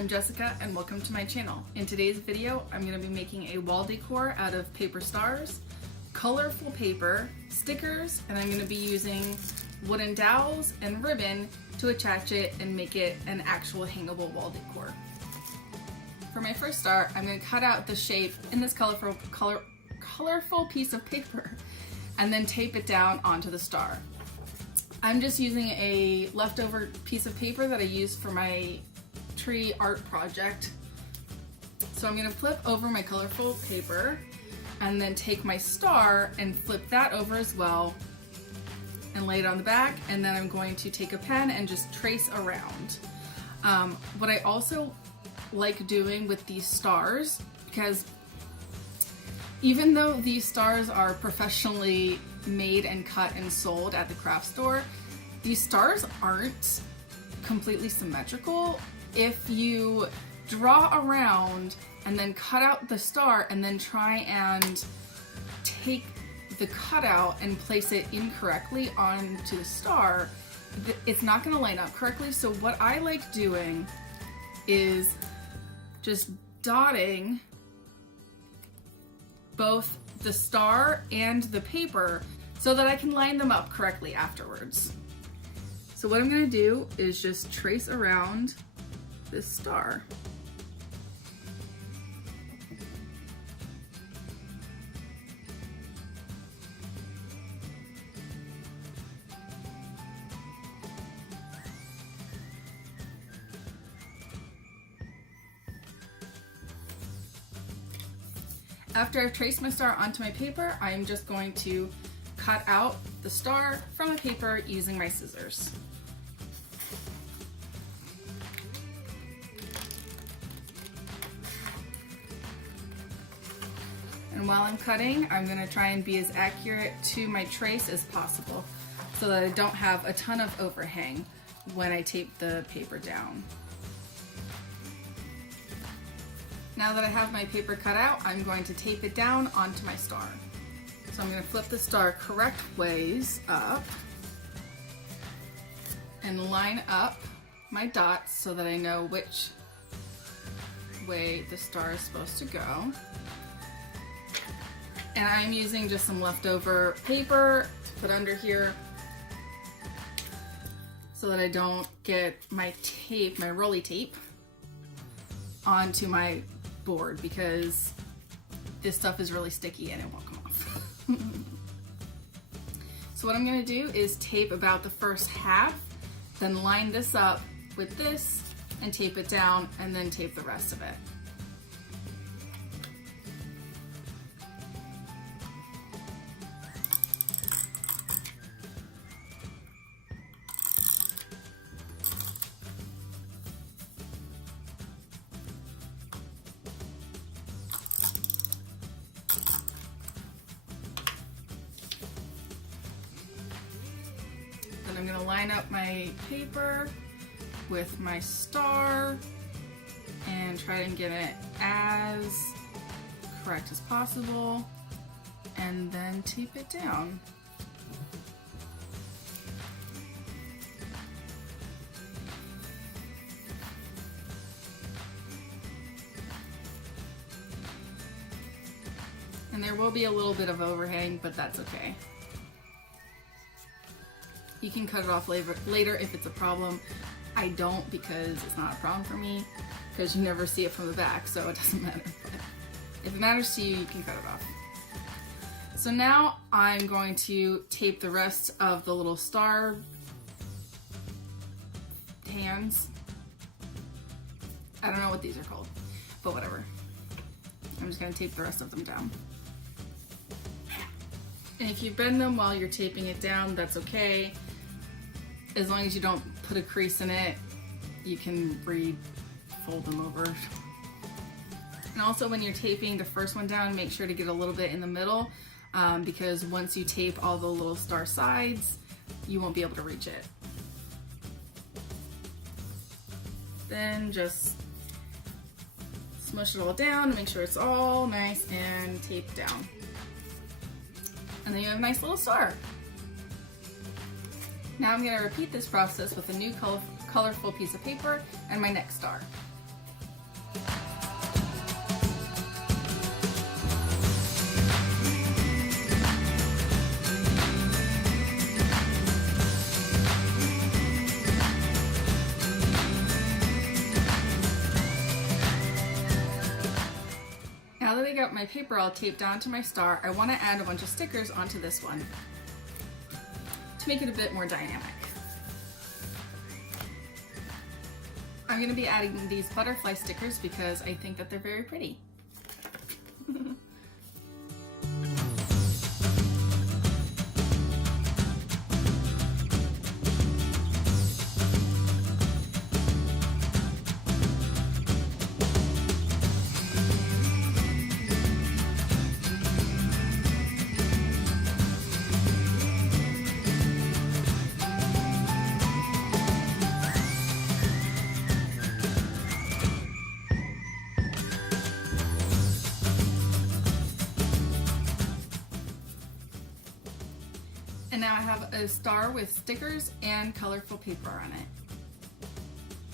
I'm Jessica and welcome to my channel. In today's video, I'm going to be making a wall decor out of paper stars, colorful paper, stickers, and I'm going to be using wooden dowels and ribbon to attach it and make it an actual hangable wall decor. For my first star, I'm going to cut out the shape in this colorful piece of paper and then tape it down onto the star. I'm just using a leftover piece of paper that I used for my tree art project. So I'm going to flip over my colorful paper and then take my star and flip that over as well and lay it on the back, and then I'm going to take a pen and just trace around. What I also like doing with these stars, because even though these stars are professionally made and cut and sold at the craft store, these stars aren't completely symmetrical. If you draw around and then cut out the star and then try and take the cutout and place it incorrectly onto the star, it's not going to line up correctly. So what I like doing is just dotting both the star and the paper so that I can line them up correctly afterwards. So what I'm going to do is just trace around this star. After I've traced my star onto my paper, I'm just going to cut out the star from the paper using my scissors. And while I'm cutting, I'm going to try and be as accurate to my trace as possible so that I don't have a ton of overhang when I tape the paper down. Now that I have my paper cut out, I'm going to tape it down onto my star. So I'm going to flip the star correct ways up and line up my dots so that I know which way the star is supposed to go. And I'm using just some leftover paper to put under here so that I don't get my tape, my rolly tape, onto my board, because this stuff is really sticky and it won't come off. So what I'm going to do is tape about the first half, then line this up with this and tape it down, and then tape the rest of it. I'm going to line up my paper with my star and try and get it as correct as possible, and then tape it down. And there will be a little bit of overhang, but that's okay. You can cut it off later if it's a problem. I don't, because it's not a problem for me, because you never see it from the back, so it doesn't matter. But if it matters to you, you can cut it off. So now I'm going to tape the rest of the little star hands. I don't know what these are called, but whatever. I'm just going to tape the rest of them down. And if you bend them while you're taping it down, that's okay. As long as you don't put a crease in it, you can fold them over. And also when you're taping the first one down, make sure to get a little bit in the middle, because once you tape all the little star sides, you won't be able to reach it. Then just smush it all down, make sure it's all nice and taped down. And then you have a nice little star. Now I'm going to repeat this process with a new colorful piece of paper and my next star. got my paper all taped down to my star, I want to add a bunch of stickers onto this one to make it a bit more dynamic. I'm going to be adding these butterfly stickers because I think that they're very pretty. And now I have a star with stickers and colorful paper on it.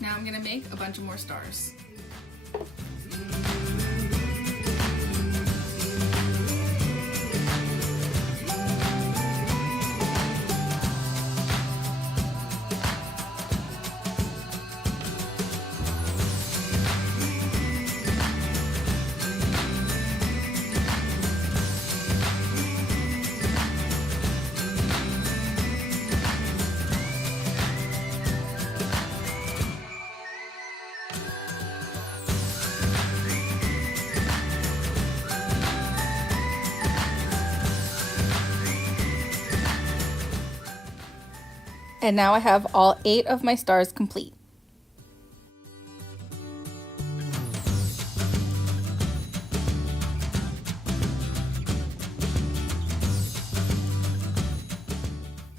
Now I'm gonna make a bunch of more stars. And now I have all 8 of my stars complete.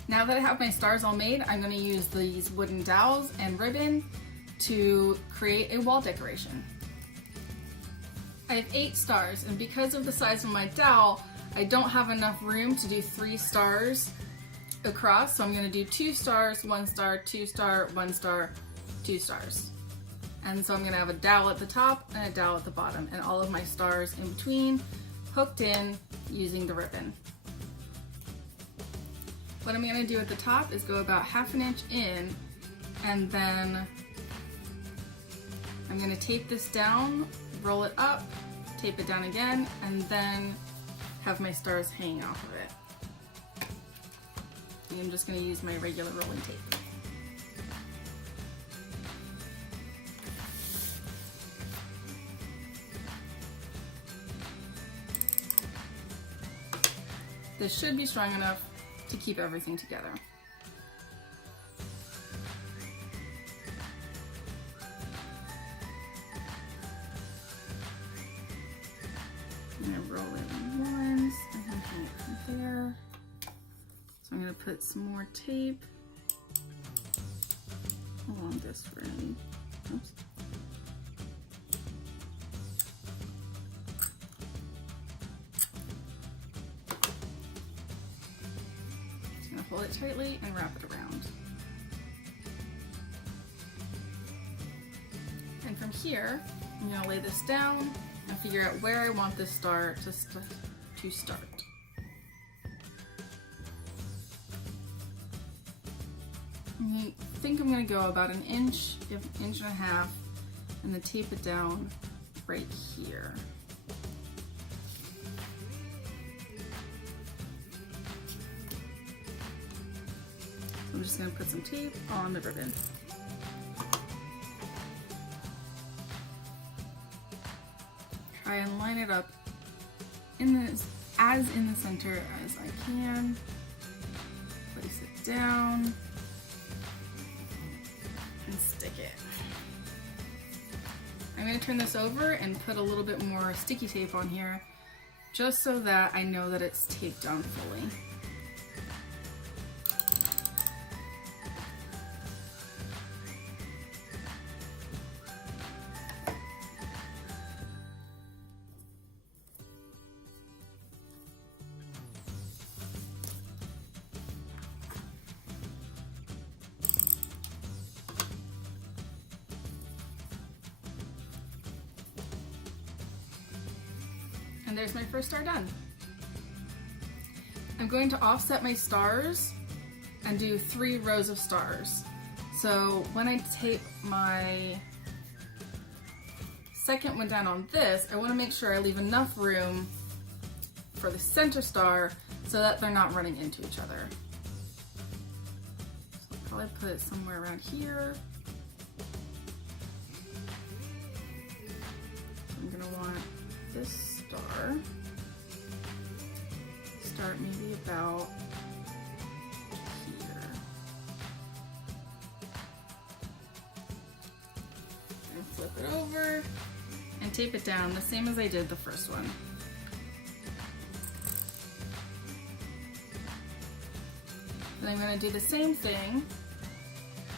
Now that I have my stars all made, I'm going to use these wooden dowels and ribbon to create a wall decoration. I have 8 stars, and because of the size of my dowel, I don't have enough room to do 3 stars across, so I'm going to do 2 stars, 1 star, 2 star, 1 star, 2 stars. And so I'm going to have a dowel at the top and a dowel at the bottom, and all of my stars in between hooked in using the ribbon. What I'm going to do at the top is go about 1/2 inch in, and then I'm going to tape this down, roll it up, tape it down again, and then have my stars hanging off of it. I'm just going to use my regular rolling tape. This should be strong enough to keep everything together. I'm going to roll it once and then hang it from there. So I'm going to put some more tape along this ring. Oops. Just going to hold it tightly and wrap it around. And from here, I'm going to lay this down and figure out where I want this star to start. I think I'm going to go about 1 inch, if 1.5 inches, and then tape it down right here. So I'm just going to put some tape on the ribbon. Try and line it up as in the center as I can. Place it down. And stick it. I'm going to turn this over and put a little bit more sticky tape on here just so that I know that it's taped down fully. And there's my first star done. I'm going to offset my stars and do 3 rows of stars. So when I tape my second one down on this, I want to make sure I leave enough room for the center star so that they're not running into each other. So I'll probably put it somewhere around here. I'm going to want this star start maybe about here. And flip it over and tape it down the same as I did the first one. Then I'm going to do the same thing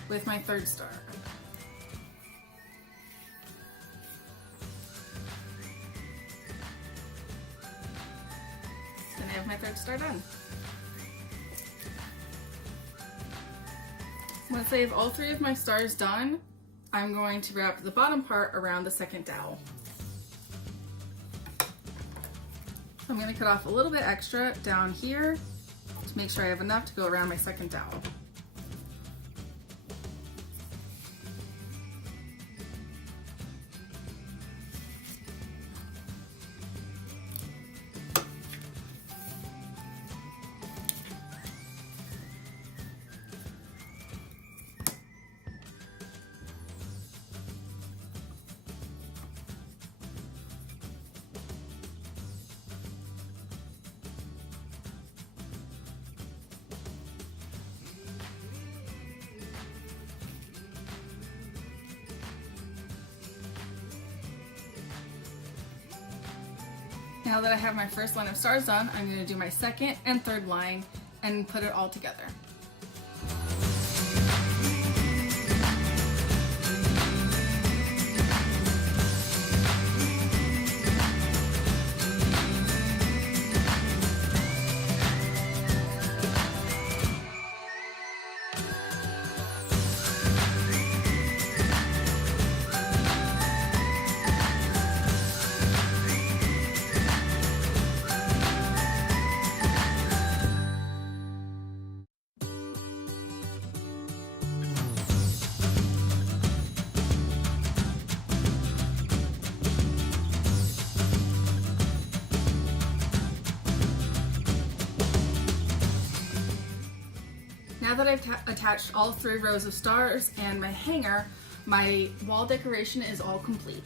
with my third star. Then I have my third star done. Once I have all three of my stars done, I'm going to wrap the bottom part around the second dowel. So I'm going to cut off a little bit extra down here to make sure I have enough to go around my second dowel. Now that I have my first line of stars done, I'm going to do my second and third line and put it all together. Now that I've attached all three rows of stars and my hanger, my wall decoration is all complete.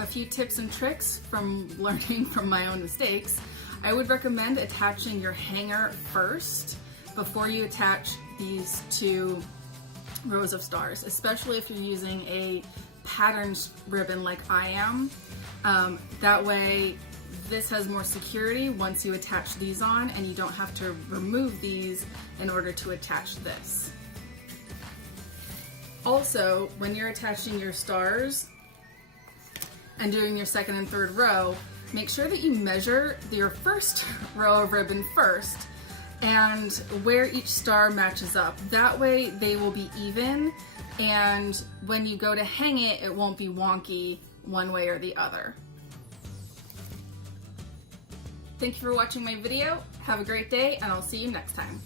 A few tips and tricks from learning from my own mistakes. I would recommend attaching your hanger first before you attach these two rows of stars, especially if you're using a patterned ribbon like I am. That way this has more security once you attach these on, and you don't have to remove these in order to attach this. Also, when you're attaching your stars and doing your second and third row, make sure that you measure your first row of ribbon first and where each star matches up. That way they will be even, and when you go to hang it, it won't be wonky one way or the other. Thank you for watching my video. Have a great day, and I'll see you next time.